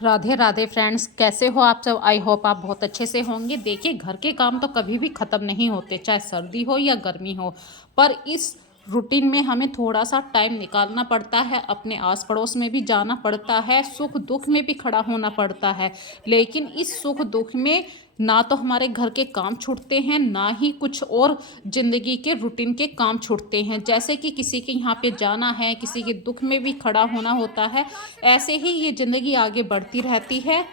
Radhe Radhe friends, कैसे हो आप सब। आई होप आप बहुत अच्छे से होंगे। देखिए, घर के काम तो कभी भी ख़त्म नहीं होते, चाहे सर्दी हो या गर्मी हो। पर इस रूटीन में हमें थोड़ा सा टाइम निकालना पड़ता है, अपने आस पड़ोस में भी जाना पड़ता है, सुख दुख में भी खड़ा होना पड़ता है। लेकिन इस सुख दुख में ना तो हमारे घर के काम छूटते हैं, ना ही कुछ और ज़िंदगी के रूटीन के काम छूटते हैं। जैसे कि किसी के यहाँ पे जाना है, किसी के दुख में भी खड़ा होना होता है। ऐसे ही ये ज़िंदगी आगे बढ़ती रहती है।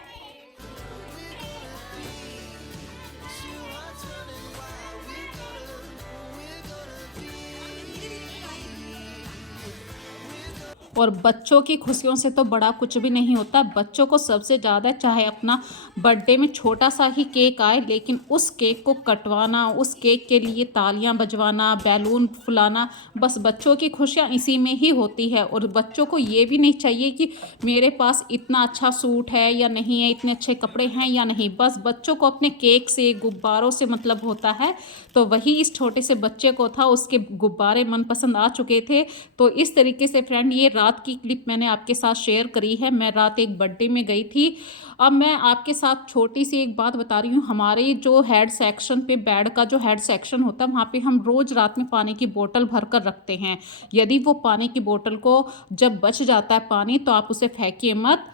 और बच्चों की खुशियों से तो बड़ा कुछ भी नहीं होता। बच्चों को सबसे ज़्यादा, चाहे अपना बर्थडे में छोटा सा ही केक आए, लेकिन उस केक को कटवाना, उस केक के लिए तालियां बजवाना, बैलून फुलाना, बस बच्चों की खुशियां इसी में ही होती है। और बच्चों को ये भी नहीं चाहिए कि मेरे पास इतना अच्छा सूट है या नहीं है, इतने अच्छे कपड़े हैं या नहीं। बस बच्चों को अपने केक से, गुब्बारों से मतलब होता है। तो वही इस छोटे से बच्चे को था, उसके गुब्बारे मनपसंद आ चुके थे। तो इस तरीके से फ्रेंड, ये रात की क्लिप मैंने आपके साथ शेयर करी है। मैं रात एक बर्थडे में गई थी। अब मैं आपके साथ छोटी सी एक बात बता रही हूँ। हमारे जो हेड सेक्शन पे, बेड का जो हेड सेक्शन होता है, वहाँ पे हम रोज़ रात में पानी की बोतल भर कर रखते हैं। यदि वो पानी की बोतल को जब बच जाता है पानी, तो आप उसे फेंकिए मत,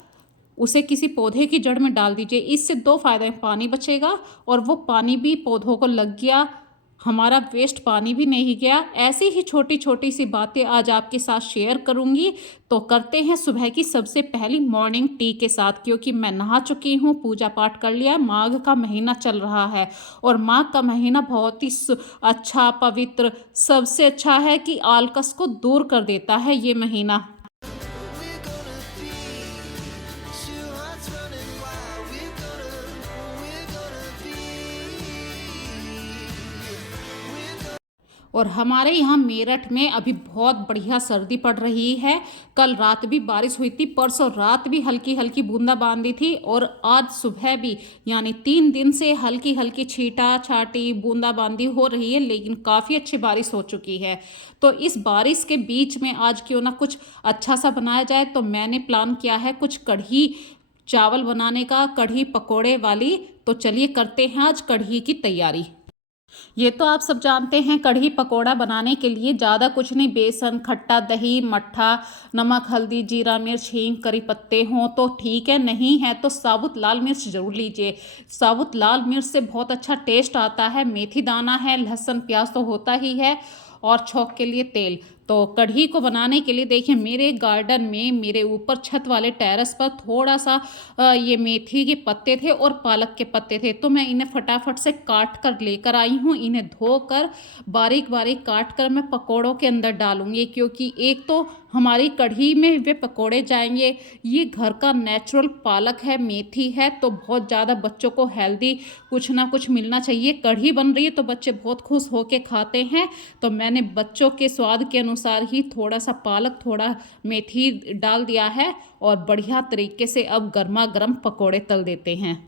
उसे किसी पौधे की जड़ में डाल दीजिए। इससे दो फायदे हैं, पानी बचेगा और वो पानी भी पौधों को लग गया, हमारा वेस्ट पानी भी नहीं गया। ऐसी ही छोटी छोटी सी बातें आज आपके साथ शेयर करूंगी। तो करते हैं सुबह की सबसे पहली मॉर्निंग टी के साथ, क्योंकि मैं नहा चुकी हूँ, पूजा पाठ कर लिया। माघ का महीना चल रहा है और माघ का महीना बहुत ही अच्छा, पवित्र, सबसे अच्छा है कि आलकस को दूर कर देता है ये महीना। और हमारे यहाँ मेरठ में अभी बहुत बढ़िया सर्दी पड़ रही है। कल रात भी बारिश हुई थी, परसों रात भी हल्की हल्की बूंदाबांदी थी, और आज सुबह भी, यानी 3 दिन से हल्की हल्की छीटा छाटी बूंदाबांदी हो रही है, लेकिन काफ़ी अच्छी बारिश हो चुकी है। तो इस बारिश के बीच में आज क्यों ना कुछ अच्छा सा बनाया जाए। तो मैंने प्लान किया है कुछ कढ़ी चावल बनाने का, कढ़ी पकोड़े वाली। तो चलिए करते हैं आज कढ़ी की तैयारी। ये तो आप सब जानते हैं, कढ़ी पकोड़ा बनाने के लिए ज़्यादा कुछ नहीं, बेसन, खट्टा दही, मट्ठा, नमक, हल्दी, जीरा, मिर्च, हींग, करी पत्ते हों तो ठीक है, नहीं है तो साबुत लाल मिर्च ज़रूर लीजिए। साबुत लाल मिर्च से बहुत अच्छा टेस्ट आता है। मेथी दाना है, लहसुन प्याज तो होता ही है, और छौंक के लिए तेल। तो कढ़ी को बनाने के लिए देखिए, मेरे गार्डन में, मेरे ऊपर छत वाले टेरेस पर थोड़ा सा ये मेथी के पत्ते थे और पालक के पत्ते थे। तो मैं इन्हें फटाफट से काट कर लेकर आई हूँ। इन्हें धोकर बारीक बारीक काट कर मैं पकोड़ों के अंदर डालूंगी, क्योंकि एक तो हमारी कढ़ी में वे पकोड़े जाएंगे। ये घर का नेचुरल पालक है, मेथी है, तो बहुत ज़्यादा बच्चों को हेल्दी कुछ ना कुछ मिलना चाहिए। कढ़ी बन रही है तो बच्चे बहुत खुश होके खाते हैं। तो मैंने बच्चों के स्वाद के अनुसार ही थोड़ा सा पालक, थोड़ा मेथी डाल दिया है, और बढ़िया तरीके से अब गर्मा गर्म पकोड़े तल देते हैं।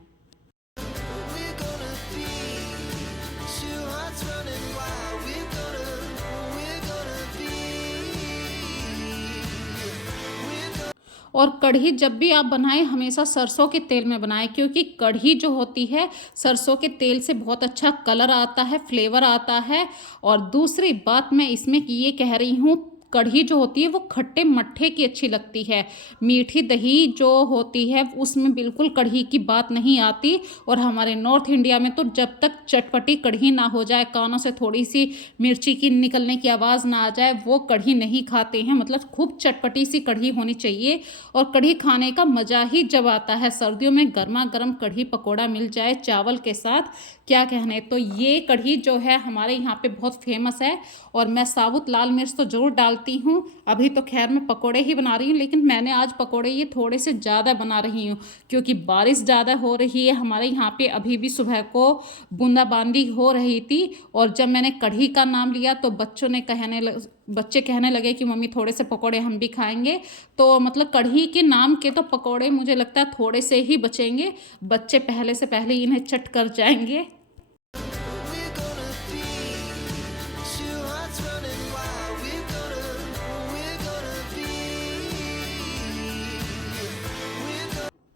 और कढ़ी जब भी आप बनाएं, हमेशा सरसों के तेल में बनाएं, क्योंकि कढ़ी जो होती है, सरसों के तेल से बहुत अच्छा कलर आता है, फ्लेवर आता है। और दूसरी बात मैं इसमें ये कह रही हूँ, कढ़ी जो होती है वो खट्टे मट्ठे की अच्छी लगती है। मीठी दही जो होती है उसमें बिल्कुल कढ़ी की बात नहीं आती। और हमारे नॉर्थ इंडिया में तो जब तक चटपटी कढ़ी ना हो जाए, कानों से थोड़ी सी मिर्ची की निकलने की आवाज़ ना आ जाए, वो कढ़ी नहीं खाते हैं। मतलब खूब चटपटी सी कढ़ी होनी चाहिए। और कढ़ी खाने का मज़ा ही जब आता है, सर्दियों में गर्मा गर्म कढ़ी पकोड़ा मिल जाए चावल के साथ, क्या कहने। तो ये कढ़ी जो है हमारे यहाँ पे बहुत फेमस है। और मैं साबुत लाल मिर्च तो ज़रूर डालती हूँ। अभी तो खैर मैं पकोड़े ही बना रही हूँ, लेकिन मैंने आज पकोड़े ये थोड़े से ज़्यादा बना रही हूँ, क्योंकि बारिश ज़्यादा हो रही है हमारे यहाँ पे। अभी भी सुबह को बूंदाबांदी हो रही थी, और जब मैंने कढ़ी का नाम लिया तो बच्चे कहने लगे कि मम्मी थोड़े से पकोड़े हम भी खाएंगे। तो मतलब कढ़ी के नाम के तो पकोड़े मुझे लगता है थोड़े से ही बचेंगे, बच्चे पहले से पहले इन्हें चट कर जाएंगे।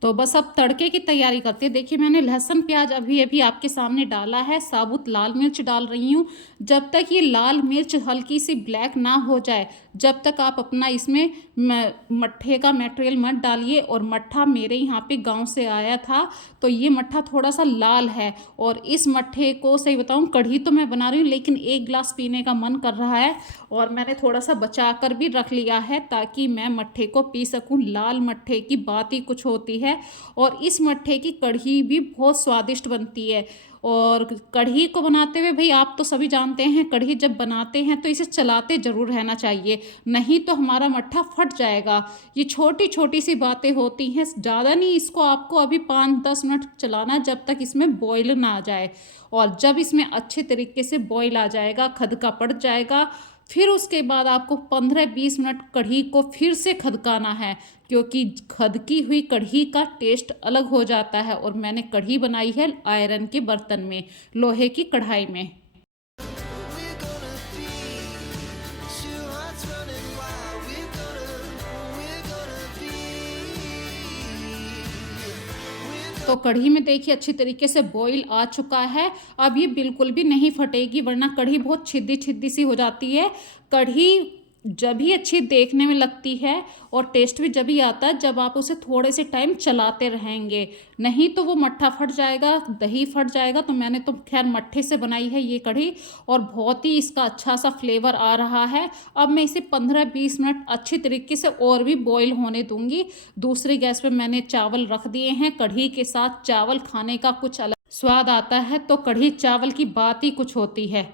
तो बस अब तड़के की तैयारी करते हैं। देखिए मैंने लहसुन प्याज अभी अभी आपके सामने डाला है, साबुत लाल मिर्च डाल रही हूँ। जब तक ये लाल मिर्च हल्की सी ब्लैक ना हो जाए, जब तक आप अपना इसमें मट्ठे का मटेरियल मत डालिए। और मट्ठा मेरे यहाँ पे गांव से आया था, तो ये मट्ठा थोड़ा सा लाल है। और इस मट्ठे को सही बताऊँ, कढ़ी तो मैं बना रही हूँ लेकिन एक गिलास पीने का मन कर रहा है, और मैंने थोड़ा सा बचा कर भी रख लिया है ताकि मैं मट्ठे को पी सकूँ। लाल मट्ठे की बात ही कुछ होती है, और इस मट्ठे की कढ़ी भी बहुत स्वादिष्ट बनती है। और कढ़ी को बनाते हुए भाई आप तो सभी जानते हैं, कढ़ी जब बनाते हैं तो इसे चलाते ज़रूर रहना चाहिए, नहीं तो हमारा मट्ठा फट जाएगा। ये छोटी छोटी सी बातें होती हैं, ज़्यादा नहीं, इसको आपको अभी 5-10 मिनट चलाना है जब तक इसमें बॉयल ना आ जाए। और जब इसमें अच्छे तरीके से बॉयल आ जाएगा, खदका पड़ जाएगा, फिर उसके बाद आपको 15-20 मिनट कढ़ी को फिर से खदकाना है, क्योंकि खदकी हुई कढ़ी का टेस्ट अलग हो जाता है। और मैंने कढ़ी बनाई है आयरन के बर्तन में, लोहे की कढ़ाई में। We're gonna be two hearts running wild. We're gonna be. तो कढ़ी में देखिए अच्छी तरीके से बॉईल आ चुका है। अब ये बिल्कुल भी नहीं फटेगी, वरना कढ़ी बहुत छिद्दी छिद्दी सी हो जाती है। कढ़ी जब भी अच्छी देखने में लगती है और टेस्ट भी जब ही आता है जब आप उसे थोड़े से टाइम चलाते रहेंगे, नहीं तो वो मट्ठा फट जाएगा, दही फट जाएगा। तो मैंने तो खैर मट्ठे से बनाई है ये कढ़ी, और बहुत ही इसका अच्छा सा फ्लेवर आ रहा है। अब मैं इसे 15-20 मिनट अच्छी तरीके से और भी बॉईल होने दूंगी। दूसरी गैस पे मैंने चावल रख दिए हैं। कढ़ी के साथ चावल खाने का कुछ अलग स्वाद आता है, तो कढ़ी चावल की बात ही कुछ होती है।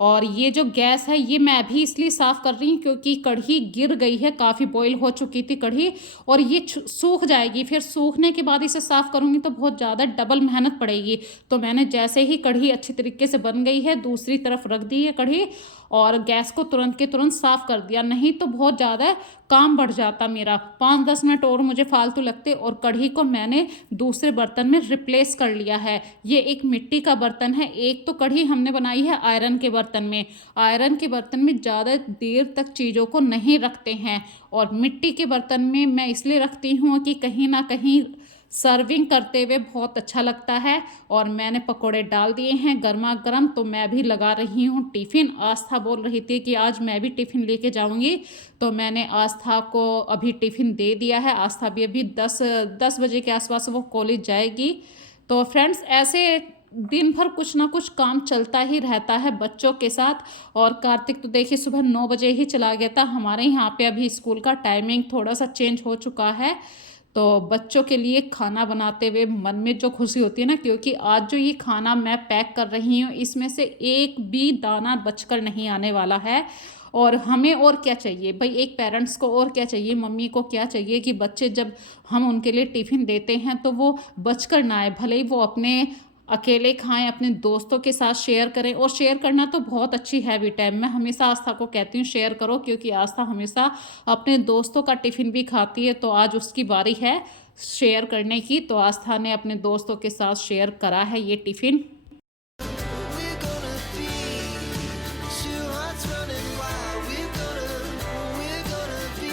और ये जो गैस है ये मैं अभी इसलिए साफ़ कर रही हूँ क्योंकि कढ़ी गिर गई है, काफ़ी बॉईल हो चुकी थी कढ़ी, और ये सूख जाएगी। फिर सूखने के बाद इसे साफ़ करूँगी तो बहुत ज़्यादा डबल मेहनत पड़ेगी। तो मैंने जैसे ही कढ़ी अच्छी तरीके से बन गई है, दूसरी तरफ रख दी है कढ़ी, और गैस को तुरंत के तुरंत साफ़ कर दिया, नहीं तो बहुत ज़्यादा काम बढ़ जाता मेरा। 5-10 मिनट और मुझे फालतू लगते। और कढ़ी को मैंने दूसरे बर्तन में रिप्लेस कर लिया है। ये एक मिट्टी का बर्तन है, एक तो कढ़ी हमने बनाई है आयरन के बर्तन में। आयरन के बर्तन में ज़्यादा देर तक चीज़ों को नहीं रखते हैं, और मिट्टी के बर्तन में मैं इसलिए रखती हूँ कि कहीं ना कहीं सर्विंग करते हुए बहुत अच्छा लगता है। और मैंने पकोड़े डाल दिए हैं गर्मा गर्म, तो मैं भी लगा रही हूँ टिफ़िन। आस्था बोल रही थी कि आज मैं भी टिफ़िन लेके जाऊँगी, तो मैंने आस्था को अभी टिफ़िन दे दिया है। आस्था भी अभी 10 बजे के आसपास वो कॉलेज जाएगी। तो फ्रेंड्स, ऐसे दिन भर कुछ ना कुछ काम चलता ही रहता है बच्चों के साथ। और कार्तिक तो देखिए सुबह 9 बजे ही चला गया था। हमारे यहाँ पे अभी स्कूल का टाइमिंग थोड़ा सा चेंज हो चुका है, तो बच्चों के लिए खाना बनाते हुए मन में जो खुशी होती है ना, क्योंकि आज जो ये खाना मैं पैक कर रही हूँ इसमें से एक भी दाना बचकर नहीं आने वाला है। और हमें और क्या चाहिए भाई, एक पेरेंट्स को और क्या चाहिए, मम्मी को क्या चाहिए कि बच्चे जब हम उनके लिए टिफ़िन देते हैं तो वो बचकर ना आए। भले ही वो अपने अकेले खाएं, अपने दोस्तों के साथ शेयर करें। और शेयर करना तो बहुत अच्छी हैबिट है। मैं हमेशा आस्था को कहती हूँ शेयर करो, क्योंकि आस्था हमेशा अपने दोस्तों का टिफ़िन भी खाती है। तो आज उसकी बारी है शेयर करने की, तो आस्था ने अपने दोस्तों के साथ शेयर करा है ये tiffin. We're gonna be two hearts running wild. We're gonna be.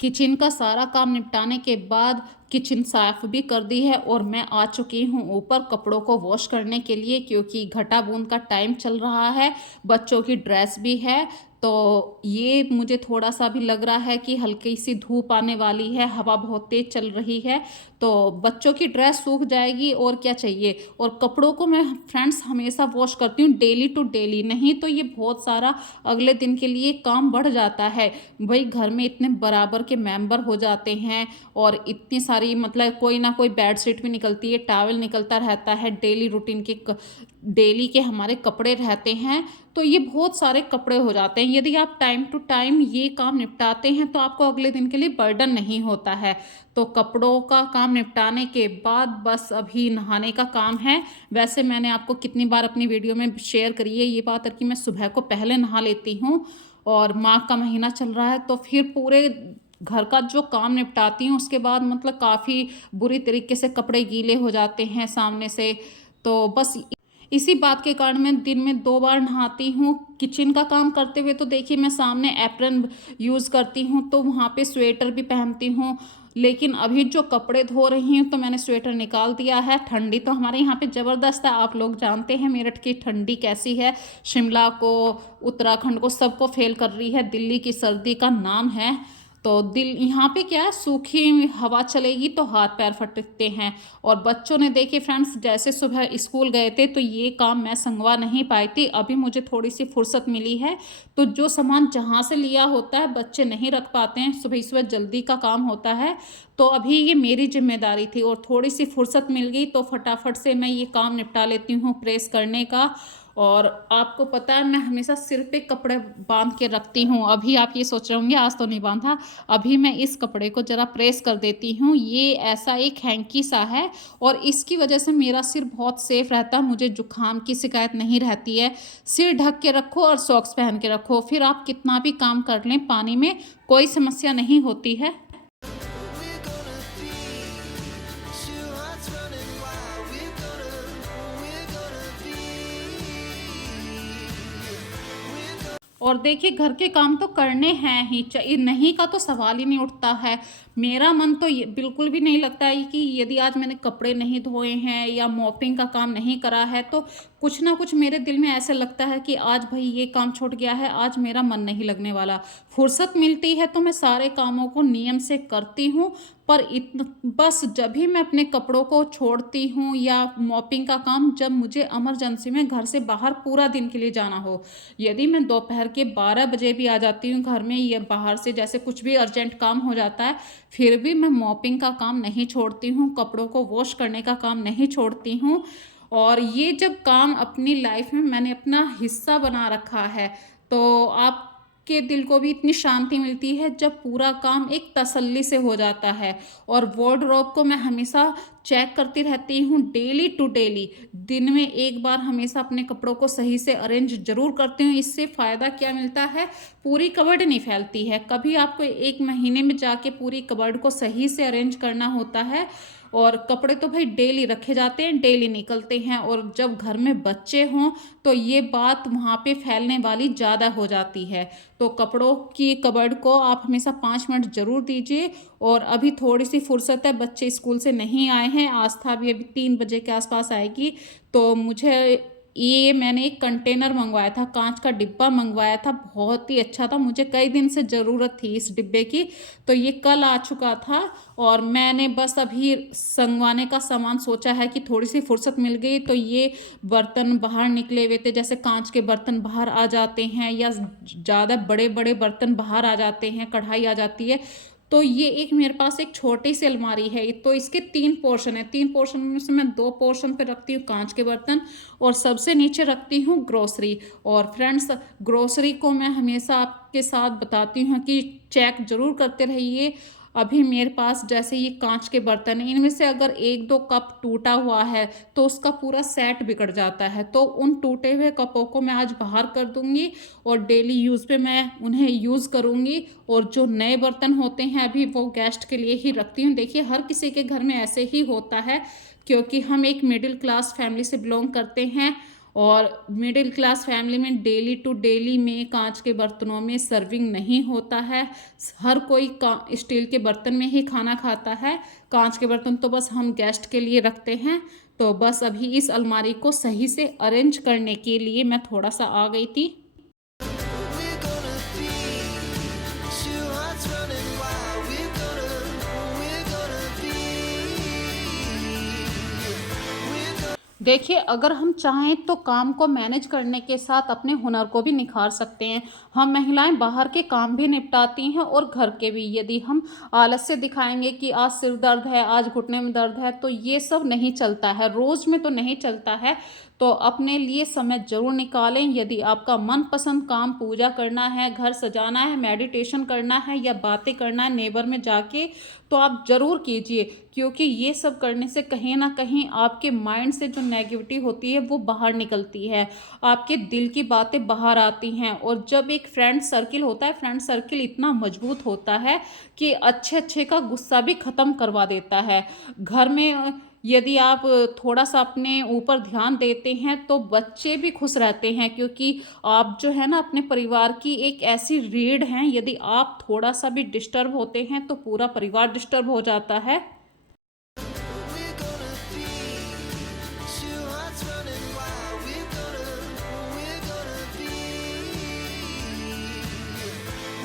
Kitchen का सारा काम निपटाने के बाद किचन साफ भी कर दी है, और मैं आ चुकी हूँ ऊपर कपड़ों को वॉश करने के लिए, क्योंकि घटा बूंद का टाइम चल रहा है। बच्चों की ड्रेस भी है, तो ये मुझे थोड़ा सा भी लग रहा है कि हल्की सी धूप आने वाली है, हवा बहुत तेज चल रही है, तो बच्चों की ड्रेस सूख जाएगी और क्या चाहिए। और कपड़ों को मैं फ्रेंड्स हमेशा वॉश करती हूँ डेली टू डेली, नहीं तो ये बहुत सारा अगले दिन के लिए काम बढ़ जाता है। भाई घर में इतने बराबर के मेंबर हो जाते हैं, और इतनी सारी मतलब कोई ना कोई बेडशीट भी निकलती है, टॉवल निकलता रहता है, डेली रूटीन के डेली के हमारे कपड़े रहते हैं, तो ये बहुत सारे कपड़े हो जाते हैं। यदि आप टाइम टू टाइम ये काम निपटाते हैं तो आपको अगले दिन के लिए बर्डन नहीं होता है। तो कपड़ों का काम निपटाने के बाद बस अभी नहाने का काम है। वैसे मैंने आपको कितनी बार अपनी वीडियो में शेयर करी है ये बात कि मैं सुबह को पहले नहा लेती हूँ, और माघ का महीना चल रहा है तो फिर पूरे घर का जो काम निपटाती हूँ उसके बाद मतलब काफ़ी बुरी तरीके से कपड़े गीले हो जाते हैं सामने से। तो बस इसी बात के कारण मैं दिन में 2 बार नहाती हूँ। किचन का काम करते हुए तो देखिए मैं सामने एप्रन यूज़ करती हूँ, तो वहाँ पे स्वेटर भी पहनती हूँ। लेकिन अभी जो कपड़े धो रही हूँ तो मैंने स्वेटर निकाल दिया है। ठंडी तो हमारे यहाँ पे ज़बरदस्त है, आप लोग जानते हैं मेरठ की ठंडी कैसी है। शिमला को, उत्तराखंड को, सबको फेल कर रही है। दिल्ली की सर्दी का नाम है। तो दिल यहाँ पे क्या है, सूखी हवा चलेगी तो हाथ पैर फटकते हैं। और बच्चों ने देखिए फ्रेंड्स, जैसे सुबह स्कूल गए थे तो ये काम मैं संगवा नहीं पाई थी। अभी मुझे थोड़ी सी फुर्सत मिली है, तो जो सामान जहाँ से लिया होता है बच्चे नहीं रख पाते हैं, सुबह सुबह जल्दी का काम होता है, तो अभी ये मेरी जिम्मेदारी थी और थोड़ी सी फुर्सत मिल गई तो फटाफट से मैं ये काम निपटा लेती हूँ प्रेस करने का। और आपको पता है मैं हमेशा सिर पे कपड़े बांध के रखती हूँ। अभी आप ये सोच रहे होंगे आज तो नहीं बांधा, अभी मैं इस कपड़े को ज़रा प्रेस कर देती हूँ। ये ऐसा एक हैंकी सा है और इसकी वजह से मेरा सिर बहुत सेफ रहता है, मुझे जुकाम की शिकायत नहीं रहती है। सिर ढक के रखो और सॉक्स पहन के रखो, फिर आप कितना भी काम कर लें पानी में कोई समस्या नहीं होती है। We're gonna be two hearts running wild. We're gonna be. और देखिए घर के काम तो करने हैं ही, चाहिए नहीं का तो सवाल ही नहीं उठता है। मेरा मन तो ये बिल्कुल भी नहीं लगता है कि यदि आज मैंने कपड़े नहीं धोए हैं या मॉपिंग का काम नहीं करा है तो कुछ ना कुछ मेरे दिल में ऐसे लगता है कि आज भाई ये काम छूट गया है, आज मेरा मन नहीं लगने वाला। फुर्सत मिलती है तो मैं सारे कामों को नियम से करती हूँ, पर बस जब भी मैं अपने कपड़ों को छोड़ती हूँ या मॉपिंग का काम, जब मुझे इमरजेंसी में घर से बाहर पूरा दिन के लिए जाना हो। यदि मैं दोपहर के 12 बजे भी आ जाती हूँ घर में या बाहर से, जैसे कुछ भी अर्जेंट काम हो जाता है, फिर भी मैं मॉपिंग का काम नहीं छोड़ती हूँ, कपड़ों को वॉश करने का काम नहीं छोड़ती हूँ। और ये जब काम अपनी लाइफ में मैंने अपना हिस्सा बना रखा है, तो आपके दिल को भी इतनी शांति मिलती है जब पूरा काम एक तसल्ली से हो जाता है। और वार्डरोब को मैं हमेशा चेक करती रहती हूँ, डेली टू डेली, दिन में एक बार हमेशा अपने कपड़ों को सही से अरेंज जरूर करती हूँ। इससे फ़ायदा क्या मिलता है, पूरी कबर्ड नहीं फैलती है। कभी आपको एक महीने में जाके पूरी कबर्ड को सही से अरेंज करना होता है। और कपड़े तो भाई डेली रखे जाते हैं, डेली निकलते हैं, और जब घर में बच्चे हों तो ये बात वहाँ पे फैलने वाली ज़्यादा हो जाती है। तो कपड़ों की कबर्ड को आप हमेशा 5 मिनट ज़रूर दीजिए। और अभी थोड़ी सी फुर्सत है, बच्चे स्कूल से नहीं आए हैं, आस्था भी अभी 3 बजे के आसपास आएगी। तो मुझे ये मैंने एक कंटेनर मंगवाया था, कांच का डिब्बा मंगवाया था, बहुत ही अच्छा था, मुझे कई दिन से ज़रूरत थी इस डिब्बे की। तो ये कल आ चुका था और मैंने बस अभी संगवाने का सामान सोचा है कि थोड़ी सी फुर्सत मिल गई तो ये बर्तन बाहर निकले हुए थे, जैसे कांच के बर्तन बाहर आ जाते हैं या ज़्यादा बड़े बड़े बर्तन बाहर आ जाते हैं, कढ़ाई आ जाती है। तो ये एक मेरे पास एक छोटी सी अलमारी है, तो इसके 3 पोर्शन है। 3 पोर्शन में से मैं 2 पोर्शन पे रखती हूँ कांच के बर्तन और सबसे नीचे रखती हूँ ग्रोसरी। और फ्रेंड्स, ग्रोसरी को मैं हमेशा आपके साथ बताती हूँ कि चेक ज़रूर करते रहिए। अभी मेरे पास जैसे ये कांच के बर्तन हैं, इनमें से अगर 1-2 कप टूटा हुआ है तो उसका पूरा सेट बिगड़ जाता है। तो उन टूटे हुए कपों को मैं आज बाहर कर दूंगी और डेली यूज़ पे मैं उन्हें यूज़ करूंगी। और जो नए बर्तन होते हैं अभी वो गेस्ट के लिए ही रखती हूँ। देखिए हर किसी के घर में ऐसे ही होता है, क्योंकि हम एक मिडिल क्लास फैमिली से बिलोंग करते हैं और मिडिल क्लास फैमिली में डेली टू डेली में कांच के बर्तनों में सर्विंग नहीं होता है। हर कोई स्टील के बर्तन में ही खाना खाता है, कांच के बर्तन तो बस हम गेस्ट के लिए रखते हैं। तो बस अभी इस अलमारी को सही से अरेंज करने के लिए मैं थोड़ा सा आ गई थी। We're gonna be two hearts running wild. We're gonna be. देखिए अगर हम चाहें तो काम को मैनेज करने के साथ अपने हुनर को भी निखार सकते हैं। हम महिलाएं बाहर के काम भी निपटाती हैं और घर के भी। यदि हम आलस्य दिखाएंगे कि आज सिर दर्द है, आज घुटने में दर्द है, तो ये सब नहीं चलता है, रोज़ में तो नहीं चलता है। तो अपने लिए समय जरूर निकालें। यदि आपका मनपसंद काम पूजा करना है, घर सजाना है, मेडिटेशन करना है या बातें करना है नेबर में जाके, तो आप ज़रूर कीजिए, क्योंकि ये सब करने से कहीं ना कहीं आपके माइंड से जो नेगेटिविटी होती है वो बाहर निकलती है, आपके दिल की बातें बाहर आती हैं। और जब एक फ्रेंड सर्किल होता है, फ्रेंड सर्किल इतना मजबूत होता है कि अच्छे अच्छे का गुस्सा भी ख़त्म करवा देता है। घर में यदि आप थोड़ा सा अपने ऊपर ध्यान देते हैं तो बच्चे भी खुश रहते हैं, क्योंकि आप जो है ना अपने परिवार की एक ऐसी रीढ़ हैं। यदि आप थोड़ा सा भी डिस्टर्ब होते हैं तो पूरा परिवार डिस्टर्ब हो जाता है। We're gonna be two hearts running wild. We're gonna be.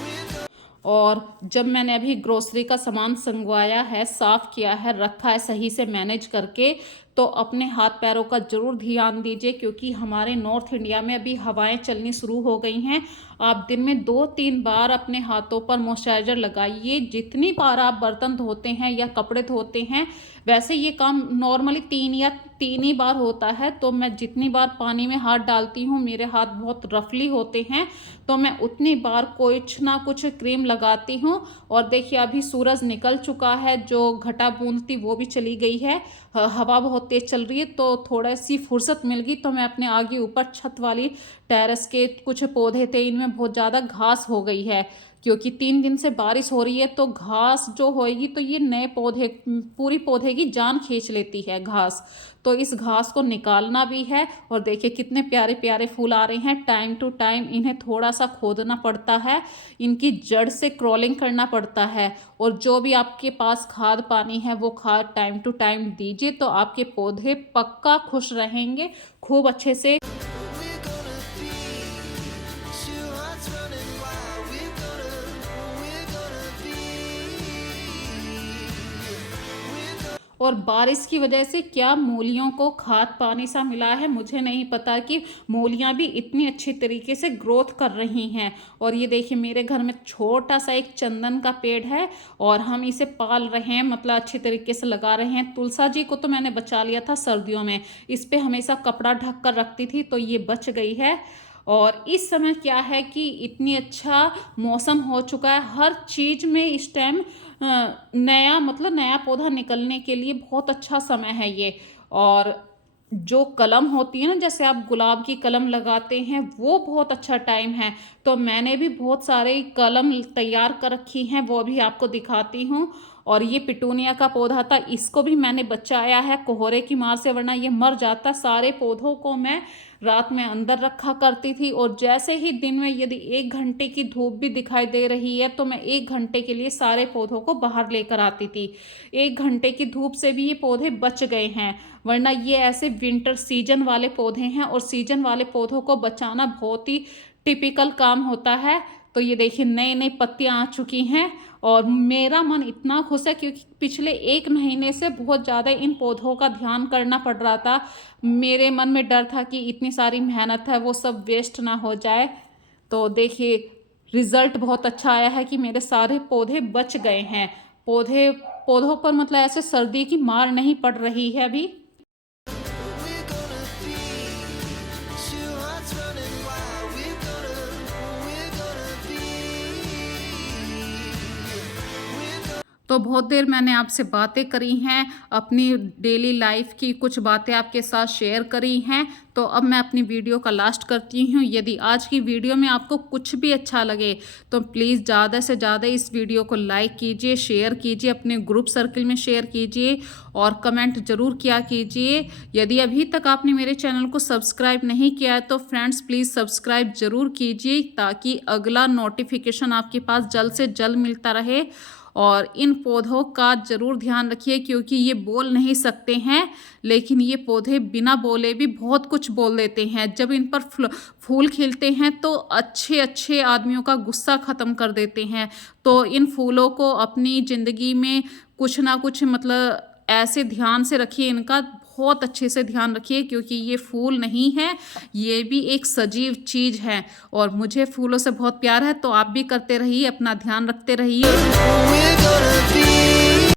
We're gonna और जब मैंने अभी ग्रोसरी का सामान संगवाया है, साफ़ किया है, रखा है सही से मैनेज करके, तो अपने हाथ पैरों का ज़रूर ध्यान दीजिए, क्योंकि हमारे नॉर्थ इंडिया में अभी हवाएं चलनी शुरू हो गई हैं। आप दिन में 2-3 बार अपने हाथों पर मॉइस्चराइज़र लगाइए। जितनी बार आप बर्तन धोते हैं या कपड़े धोते हैं, वैसे ये काम नॉर्मली 3 ही बार होता है। तो मैं जितनी बार पानी में हाथ डालती हूँ, मेरे हाथ बहुत रफली होते हैं, तो मैं उतनी बार कुछ ना कुछ क्रीम लगाती हूँ। और देखिए अभी सूरज निकल चुका है, जो घटा बूंद थी वो भी चली गई है। हवा बहुत तेज़ चल रही है, तो थोड़ी सी फुर्सत मिल गई, तो मैं अपने आगे ऊपर छत वाली टेरेस के कुछ पौधे थे, इनमें बहुत ज़्यादा घास हो गई है, क्योंकि 3 दिन से बारिश हो रही है। तो घास जो होएगी तो ये नए पौधे, पूरी पौधे की जान खींच लेती है घास। तो इस घास को निकालना भी है। और देखिए कितने प्यारे प्यारे फूल आ रहे हैं। टाइम टू टाइम इन्हें थोड़ा सा खोदना पड़ता है, इनकी जड़ से क्रॉलिंग करना पड़ता है। और जो भी आपके पास खाद पानी है वो खाद टाइम टू टाइम दीजिए, तो आपके पौधे पक्का खुश रहेंगे, खूब अच्छे से। We're gonna be two hearts running wild. We're gonna be. We're gonna और बारिश की वजह से क्या मूलियों को खाद पानी सा मिला है, मुझे नहीं पता कि मूलियां भी इतनी अच्छी तरीके से ग्रोथ कर रही हैं। और ये देखिए मेरे घर में छोटा सा एक चंदन का पेड़ है, और हम इसे पाल रहे हैं, मतलब अच्छी तरीके से लगा रहे हैं। तुलसा जी को तो मैंने बचा लिया था सर्दियों में, इस पे हमेशा कपड़ा ढक कर रखती थी, तो ये बच गई है। और इस समय क्या है कि इतनी अच्छा मौसम हो चुका है, हर चीज़ में इस टाइम नया, मतलब नया पौधा निकलने के लिए बहुत अच्छा समय है ये। और जो कलम होती है ना, जैसे आप गुलाब की कलम लगाते हैं, वो बहुत अच्छा टाइम है। तो मैंने भी बहुत सारे कलम तैयार कर रखी हैं, वो भी आपको दिखाती हूँ। और ये पिटूनिया का पौधा था, इसको भी मैंने बचाया है कोहरे की मार से, वरना ये मर जाता। सारे पौधों को मैं रात में अंदर रखा करती थी, और जैसे ही दिन में यदि 1 घंटे की धूप भी दिखाई दे रही है, तो मैं 1 घंटे के लिए सारे पौधों को बाहर लेकर आती थी। 1 घंटे की धूप से भी ये पौधे बच गए हैं, वरना ये ऐसे विंटर सीजन वाले पौधे हैं, और सीजन वाले पौधों को बचाना बहुत ही टिपिकल काम होता है। तो ये देखिए नई नई पत्तियां आ चुकी हैं, और मेरा मन इतना खुश है, क्योंकि पिछले 1 महीने से बहुत ज़्यादा इन पौधों का ध्यान करना पड़ रहा था। मेरे मन में डर था कि इतनी सारी मेहनत है वो सब वेस्ट ना हो जाए। तो देखिए रिज़ल्ट बहुत अच्छा आया है कि मेरे सारे पौधे बच गए हैं। पौधों पर मतलब ऐसे सर्दी की मार नहीं पड़ रही है अभी। We're gonna be two hearts running wild. We're gonna be. We're gonna तो बहुत देर मैंने आपसे बातें करी हैं, अपनी डेली लाइफ की कुछ बातें आपके साथ शेयर करी हैं। तो अब मैं अपनी वीडियो का लास्ट करती हूँ। यदि आज की वीडियो में आपको कुछ भी अच्छा लगे, तो प्लीज़ ज़्यादा से ज़्यादा इस वीडियो को लाइक कीजिए, शेयर कीजिए, अपने ग्रुप सर्कल में शेयर कीजिए, और कमेंट ज़रूर किया कीजिए। यदि अभी तक आपने मेरे चैनल को सब्सक्राइब नहीं किया है, तो फ्रेंड्स प्लीज़ सब्सक्राइब ज़रूर कीजिए, ताकि अगला नोटिफिकेशन आपके पास जल्द से जल्द मिलता रहे। और इन पौधों का ज़रूर ध्यान रखिए, क्योंकि ये बोल नहीं सकते हैं, लेकिन ये पौधे बिना बोले भी बहुत कुछ बोल देते हैं। जब इन पर फूल खिलते हैं तो अच्छे अच्छे आदमियों का गुस्सा ख़त्म कर देते हैं। तो इन फूलों को अपनी ज़िंदगी में कुछ ना कुछ मतलब ऐसे ध्यान से रखिए, इनका बहुत अच्छे से ध्यान रखिए, क्योंकि ये फूल नहीं है, ये भी एक सजीव चीज़ है। और मुझे फूलों से बहुत प्यार है, तो आप भी करते रहिए, अपना ध्यान रखते रहिए। We're gonna be